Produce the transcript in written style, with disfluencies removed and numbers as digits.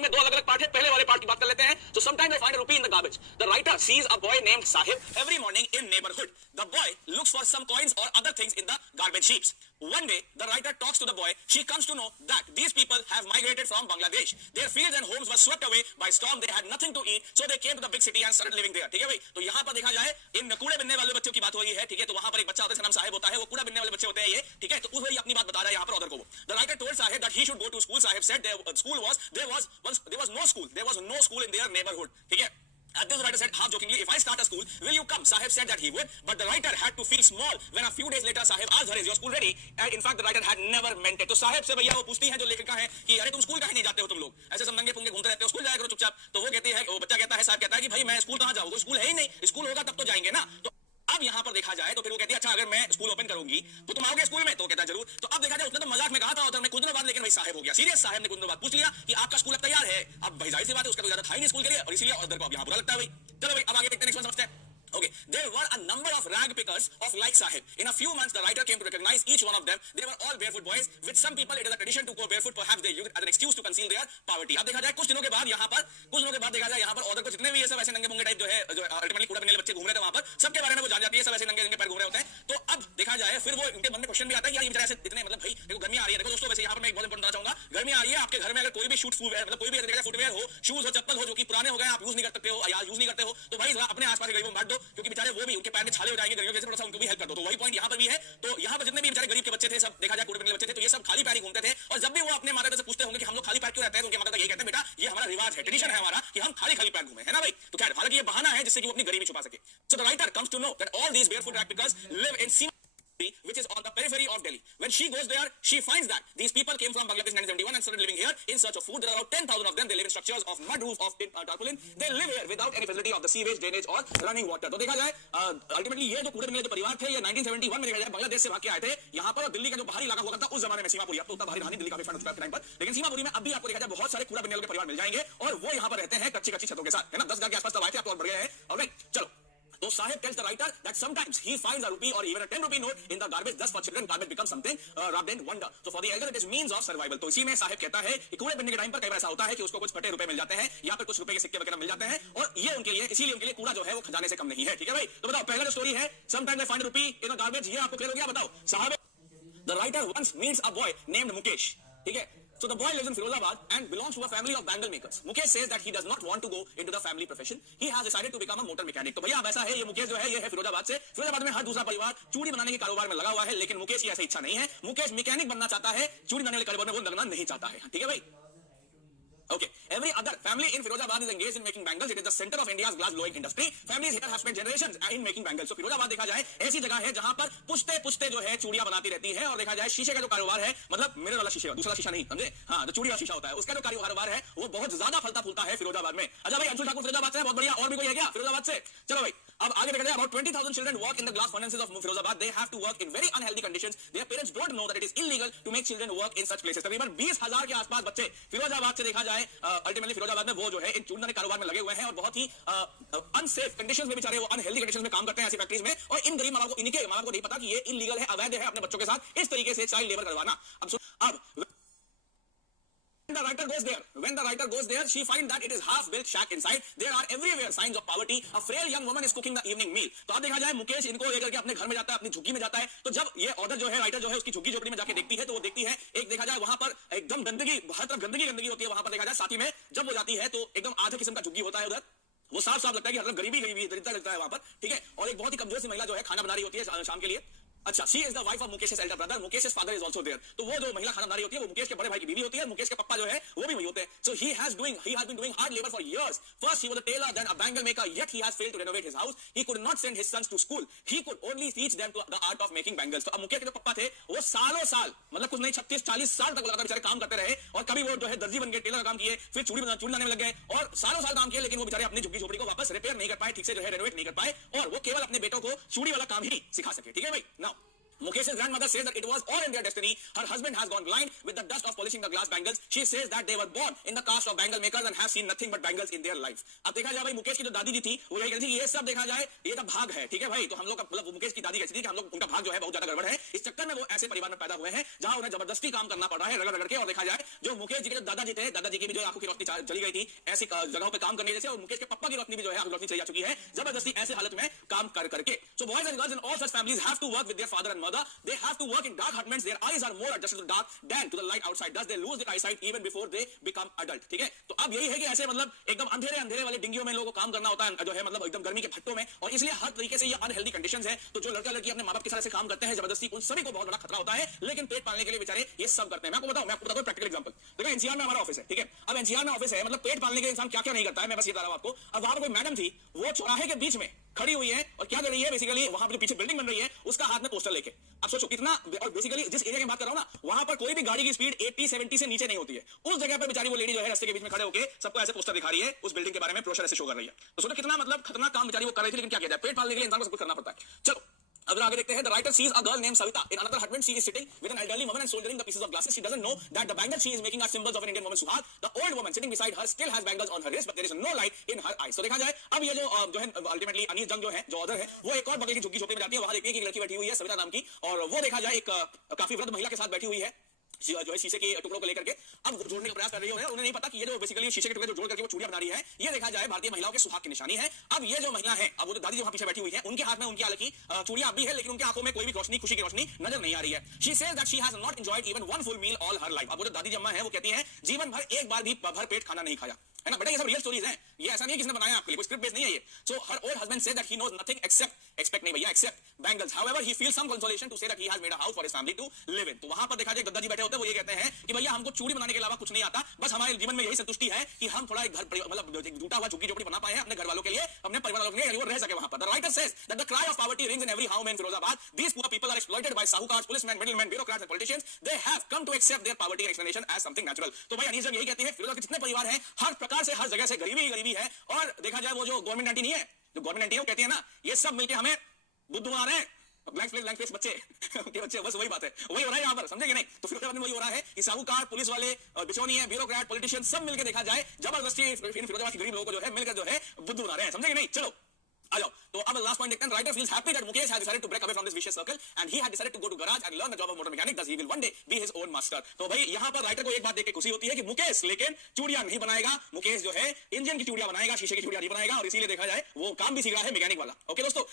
में दो अलग अलग पार्ट है, पहले वाले पार्ट की बात कर लेते हैं. So sometimes I find a rupee in the garbage. The writer sees a boy named Sahib every morning in neighborhood. The boy looks for some coins or other things in the garbage heaps. One day, the writer talks to the boy. She comes to know that these people have migrated from Bangladesh. Their fields and homes were swept away by storm. They had nothing to eat, so they came to the big city and started living there. ठीक है भाई? तो यहाँ पर देखा जाए इन कूड़े बिनने वाले बच्चों की बात हो रही है. ठीक है? तो वहाँ पर एक बच्चा होता है जिसका नाम साहिब होता है. वो कूड़ा बिनने वाले बच्चे होते हैं ये. ठीक है? तो उस वही अपनी बात बता रहा है यहाँ पर ऑर्डर को. The writer told Sahib that he should go to school. Sahib said there was no school. There was no school in their neighborhood. ठीक है? At this, the writer said half jokingly, if I start a school, will you come? Sahib said that he would, but the writer had to feel small when a few days later Sahib asked her, is your school ready? And in fact, the writer had never meant it. तो साहिब से भैया वो पूछती हैं जो लेखिका है कि अरे तुम स्कूल काहे नहीं जाते हो तुम लोग? ऐसे सब नंगे पुंगे घूमते रहते हो, स्कूल जाया करो चुपचाप. तो वो कहती है, वो बच्चा कहता है, साहब कहता है कि भाई मैं स्कूल कहाँ जाऊँ? स्कूल है ही नहीं. स्कूल होगा तब तो जाएंगे ना. तो अब यहाँ पर देखा जाए तो फिर वो कहती है, अच्छा अगर मैं स्कूल ओपन करूंगी तो तुम आओगे स्कूल में? तो कहता है जरूर. तो अब देखा जाए उसने तो मजाक में कहा था और कुछ दिनों बाद लेकिन भाई साहिब हो गया सीरियस. साहिब ने कुछ दिनों बाद पूछ लिया कि आपका स्कूल अब तैयार है. अब भाई जाहिर सी बात है उसका तो ज्यादा था ही नहीं स्कूल के लिए और इसीलिए ऑर्डर को अब यहाँ बुरा लगता है भाई. चलो भाई अब आगे देखते हैं, नेक्स्ट वन समझते हैं. Okay, there were a number of rag pickers of like Sahib. In a few months, the writer came to recognize each one of them. They were all barefoot boys. With some people, it is a tradition to go barefoot. Perhaps they use it as an excuse to conceal their poverty. अब देखा जाए कुछ दिनों के बाद यहाँ पर order को जितने भी ये सब ऐसे नंगे पुंगे टाइप जो है जो अल्टीमेटली कूड़ा बिनने वाले बच्चे घूम रहे थे वहाँ पर सबके बारे में वो जान जाती है. सब ऐसे नंगे पैर घूम रहे होते हैं. तो अब देखा जाए फिर वो उनके मन में क्वेश्चन भी आता है यार ये बेचारे ऐसे इतने मतलब भाई देखो गर्मी आ रही है. देखो दोस्तों वैसे यहाँ पर मैं एक बहुत इंपॉर्टेंट बताना चाहूंगा. गर्मी आ रही है आपके घर में अगर कोई भी शूट फूटवेयर मतलब कोई भी तरीके का फुटवेयर हो, शूज हो, चप्पल हो जो कि पुराने हो गए आप यूज नहीं कर सकते हो या यूज नहीं करते हो तो भाई अपने आसपास के गरीबों में बांट दो क्योंकि बेचारे वो भी उनके पैर में छाले हो जाएंगे गर्मियों के थोड़ा सा उनको भी हेल्प कर दो. तो वही पॉइंट यहाँ पर भी है. तो यहाँ पर जितने भी बेचारे गरीब के बच्चे थे सब देखा जाए कूड़े बिनने बच्चे थे तो ये सब खाली पैर ही घूमते थे. और जब भी वो अपने माता पिता से पूछते होंगे कि हम लोग खाली पैर क्यों रहते हैं तो उनके माता पिता यही कहते हैं बेटा ये हमारा रिवाज है, ट्रेडिशन है हमारा कि हम खाली पैर घूमें, है ना भाई. तो खैर हालांकि ये बहाना है जिससे कि वो अपनी गरीबी छुपा सके. So the writer comes to know that all these barefoot rag pickers live in Sima, which is on the periphery of Delhi. When she goes there, she finds that these people came from Bangladesh in 1971 and started living here in search of food. There are about 10,000 of them. They live in structures of mud roof of tarpaulin. They live here without any facility of the sewage, drainage or running water. तो देखा जाए ultimately ये जो कूड़े बिनने जो परिवार थे ये 1971 में देखा जाए बांग्लादेश से भाग के आए थे यहाँ पर. दिल्ली का जो बाहरी इलाका हुआ था उस जमाने में सीमापुरी, अब तो उतना बाहरी रहा नहीं, दिल्ली काफी फंड टाइम पर, लेकिन सीमापुरी में अब भी आपको देखा जाए बहुत सारे कूड़ा बिनने वाले परिवार मिल जाएंगे और वो यहाँ पर रहते हैं कच्ची छतों के साथ, है ना. 10 घर के आसपास तब आए थे, अब तो और बढ़ गए हैं. ऑलराइट चलो. So Sahib tells the writer that sometimes he finds a rupee or even a 10 rupee note in the garbage. Thus for children, garbage becomes something rubbed in wonder. So for the elder, it is means of survival. तो इसी में साहिब कहता है कि कूड़े बिनने के time पर कई बार ऐसा होता है कि उसको कुछ फटे रुपए मिल जाते हैं या फिर कुछ रुपए के सिक्के वगैरह मिल जाते हैं और ये उनके लिए इसीलिए उनके लिए कूड़ा जो है वो खजाने से कम नहीं है. ठीक है भाई. तो बताओ पहला जो स्टोरी है sometimes I find a rupee in a garbage, ये आपको क्लियर हो गया? बताओ साहब. The writer once meets a boy named Mukesh. ठीक है. So the boy lives in Firozabad and belongs to a family of bangle makers. Mukesh says that he does not want to go into the family profession. He has decided to become a motor mechanic. तो भैया अब ऐसा है ये मुकेश जो है ये है फिरोजाबाद से. फिरोजाबाद में हर दूसरा परिवार चूड़ी बनाने के कारोबार में लगा हुआ है लेकिन मुकेश की ऐसी इच्छा नहीं है. मुकेश मैकेनिक बनना चाहता है, चूड़ी बनाने वाले कारोबार में वो लगना नहीं चाहता है. ठीक है भाई. Okay. Every other family in Firozabad is engaged in making bangles. It is the center of India's glass blowing industry. Families here have spent generations in making bangles. So Firozabad देखा जाए ऐसी जगह है जहां पर पुश्ते जो है चूड़ियां बनाती रहती है और देखा जाए शीशे का जो कारोबार है मतलब मिरर वाला शीशे, दूसरा शीशा नहीं, समझे. हाँ, जो चूड़ी वाला शीशा होता है उसका जो कारोबार है वो बहुत ज्यादा फलता फूलता है फिरोजाबाद में. अच्छा भाई अंशुल ठाकुर फिरोजाबाद से बहुत बढ़िया. और भी कोई है क्या फिरोजाबाद से? चलो भाई अब आगे देखा जाए. About 20,000 children work in the glass furnaces of Firozabad. They have to work in very unhealthy conditions. Their parents don't know that it is illegal to make children work in such places. तकरीबन 20,000 के आसपास बच्चे फिरोजाबाद से देखा जाए ultimately Firozabad में वो जो है इन चूड़ने के कारोबार में लगे हुए हैं और बहुत ही अनसेफ कंडीशंस में बेचारे वो अनहेल्दी कंडीशंस में काम करते हैं ऐसी फैक्ट्रीज में. और इन गरीब माँ बाप को इनके माँ बाप को नहीं पता कि ये इलीगल है, अवैध है अपने बच्चों के साथ इस तरीके से चाइल्ड लेबर करवाना. अब When the writer goes there, she finds that it is half-built shack inside. There are everywhere signs of poverty. A frail young woman is cooking the evening meal. तो अब देखा जाए मुकेश इनको लेकर के अपने घर में जाता है, अपनी झुग्गी में जाता है. तो जब ये ऑर्डर जो है राइटर जो है उसकी झुग्गी झोपड़ी में जाके देखती है तो वो देखती है एक देखा जाए वहां पर एकदम गंदगी, हर तरफ गंदगी होती है वहां पर देखा जाए. साथ ही में जब वो जाती है तो एकदम आधे किस्म का झुग्गी होता है उधर. वो साफ लगता है कि हर गरीबी दरिद्रता लगता है वहां पर. ठीक है. और एक बहुत ही कमजोर सी महिला जो है खाना बना रही होती है शाम के लिए. अच्छा, she is the wife of Mukesh's elder brother. Mukesh's father is also there. तो वो जो महिला खाना बना रही होती है वो मुकेश के बड़े भाई की बीवी होती है. मुकेश के पापा जो है वो भी वही होते हैं. So he has been doing hard labor for years. First he was a tailor, then a bangle maker. Yet he has failed to renovate his house. He could not send his sons to school. He could only teach them to the art of making bangles. तो अब मुकेश के जो पापा थे वो सालों साल मतलब कुछ नहीं 36-40 साल तक लगातार बेचारे काम करते रहे और कभी वो जो है दर्जी बन गए, टेलर का काम किए, फिर चूड़ी बनाने में लग गए और सालों साल काम किए लेकिन वो बेचारे अपनी झुग्गी झोपड़ी को वापस रिपेयर नहीं कर पाए, ठीक से जो है रेनोवेट नहीं कर पाए और वो केवल अपने बेटों को चूड़ी वाला काम ही सिखा सके. ठीक है भाई. Now Mukesh's grandmother says that it was all in their destiny. Her husband has gone blind with the dust of polishing the glass bangles. She says that they were born in the caste of bangle makers and have seen nothing but bangles in their life. अब देखा जाए भाई मुकेश की जो दादी जी थी वो यही कहती थी ये सब देखा जाए ये तो भाग है, ठीक है भाई। तो हम लोग का मतलब मुकेश की दादी कहती थी कि हम लोग उनका भाग जो है बहुत ज्यादा गड़बड़ है, इस चक्कर में वो ऐसे परिवार में पैदा हुए हैं जहां उन्हें जबरदस्ती काम करना पड़ रहा है रगड़ रगड़ के। और देखा जाए जो मुकेश जी के जो दादाजी थे, दादाजी की भी जो आंखों की रोशनी चली गई थी ऐसी जगहों पे काम करने जैसे, और मुकेश के पापा की रोशनी भी जो है आंखों की रोशनी चली जा चुकी है जबरदस्ती ऐसे हालत में काम कर करके। So boys and girls in all such families have to work with their father and mother. They have to work in dark apartments. Their eyes are more adjusted to the dark than to the light outside. Thus they lose their eyesight even before they become adult. ठीक है, तो अब यही है कि ऐसे मतलब एकदम अंधेरे अंधेरे वाले डिंगियों में लोगों को काम करना होता है जो है मतलब एकदम गर्मी के भट्टों में, और इसलिए हर तरीके से ये अनहेल्दी कंडीशंस है। तो जो लड़का लड़की अपने माँ बाप के साथ से काम करते हैं जबरदस्ती, उन सभी को बहुत बड़ा खतरा होता है, लेकिन पेट पालने के लिए बेचारे ये सब करते हैं। मैं आपको बताता हूं प्रैक्टिकल एग्जांपल। देखो एनसीआर में हमारा ऑफिस है, ठीक है। अब एनसीआर में ऑफिस है मतलब पेट पालने के लिए इंसान क्या क्या नहीं करता है, मैं बस ये बता रहा हूं आपको। अब वहां पर कोई मैडम थी, वो चौराहे के बीच में खड़ी हुई है और क्या कर रही है, बेसिकली वहां पर पीछे बिल्डिंग बन रही है, उसका हाथ में पोस्टर लेके। अब सोचो कितना, और बेसिकली जिस एरिया की बात कर रहा हूं ना वहां पर कोई भी गाड़ी की स्पीड 80-70 से नीचे नहीं होती है। उस जगह पर बेचारी वो लेडी जो है रास्ते के बीच में खड़े होकर सबको ऐसे पोस्टर दिखा रही है, उस बिल्डिंग के बारे में ब्रोशर ऐसे शो कर रही है। तो सोचो कितना मतलब खतरनाक काम बेचारी वो कर रही थी, लेकिन क्या किया जाए, पेट पालने के लिए इंसान को सब कुछ करना पड़ता है। चलो अब आगे देखते हैं। The writer sees a girl named Savita in another hut when she is sitting with an elderly woman and soldering the pieces of glasses. She doesn't know that the bangles she is making are symbols of an Indian woman's suhag. The old woman sitting beside her still has bangles on her wrist, but there is no light in her eyes. So देखा जाए अब ये जो है ultimately Anees जंग जो है जो ऑथर है वो एक और बगल की झुग्गी झोपड़ी में जाती है। वहां देखिए कि एक लड़की बैठी हुई है सविता नाम की, और वो देखा जाए एक काफी वृद्ध महिला के साथ बैठी हुई है जो है शीशे के टुकड़ों को लेकर के अब जोड़ने का प्रयास कर रही है। उन्हें नहीं पता कि ये जो बेसिकली शीशे के टुकड़े जो जोड़ करके वो चूड़ियां बना रही है, ये देखा जाए भारतीय महिलाओं के सुहाग की निशानी है। अब ये जो महिला है, अब वो जो दादी जो वहां पीछे बैठी हुई है, उनके हाथ में उनकी हालांकि चूड़ियां अब भी है, लेकिन उनकी आंखों में कोई भी रोशनी, खुशी की रोशनी नजर नहीं आ रही है। She says that she has not enjoyed even one full meal all her life. अब वो जो दादी अम्मा है वो कहती है जीवन भर एक बार भी भर पेट खाना नहीं खाया है ना। बेटा ये सब रियल स्टोरीज हैं, ये ऐसा नहीं है किसने बनाया आपके लिए, कोई स्क्रिप्ट बेस्ड नहीं है ये। So her old husband said that he knows nothing except नहीं भैया, except bangles. However he feels some consolation to say that he has made a house for his family to live in. तो वहां पर देखा जाए दादाजी बैठे होते हैं, वो ये कहते हैं कि भैया हमको चूड़ी बनाने के अलावा कुछ नहीं आता, बस हमारे जीवन में यही संतुष्टि है कि हम थोड़ा एक घर मतलब टूटा हुआ झुग्गी झोपड़ी बना पाए हैं अपने घर वालों के लिए, अपने परिवार वालों के लिए, वो रह सके वहां पर। The writer says that the cry of poverty rings in every house in Firozabad. These poor people are exploited by sahukas, policemen, middlemen, bureaucrats and politicians. They have come to accept their poverty explanation as something natural. तो भाई अनीस जंग यही कहती है फिरोजाबाद के जितने परिवार हैं हर प्रकार से हर जगह से गरीबी ही गरीबी है। और देखा जाए वो जो गवर्नमेंट एंटी नहीं है, जो गवर्नमेंट एंटी है वो कहती है ना ये सब मिलके हमें बुद्धू बना रहे हैं, ब्लैंक फेस बच्चे उनके बच्चे, बस वही बात है, वही हो रहा है यहाँ पर, समझे कि नहीं। तो फिरोजाबाद में वही हो रहा है कि साहूकार, पुलिस वाले, बिचौनी है, ब्यूरोक्रेट, पॉलिटिशियन सब मिलकर देखा जाए जबरदस्ती इन फिरोजाबाद के गरीब लोगों को जो है मिलकर जो है बुद्धू बना रहे हैं, समझे कि नहीं। चलो आ जाओ, तो अब लास्ट पॉइंट देखते हैं। Writer feels happy that Mukesh has decided to break away from this vicious circle and he had decided to go to garage and learn the job of motor mechanic, thus he will one day be his own master। तो भाई यहाँ पर writer को एक बात देख के खुशी होती है कि मुकेश लेकिन चूड़ियां नहीं बनाएगा, मुकेश जो है इंजन की चूड़ियां बनाएगा, शीशे की चूड़ियां नहीं बनाएगा, और इसीलिए देखा जाए वो काम भी सीख रहा है मैकेनिक वाला। ओके दोस्तों।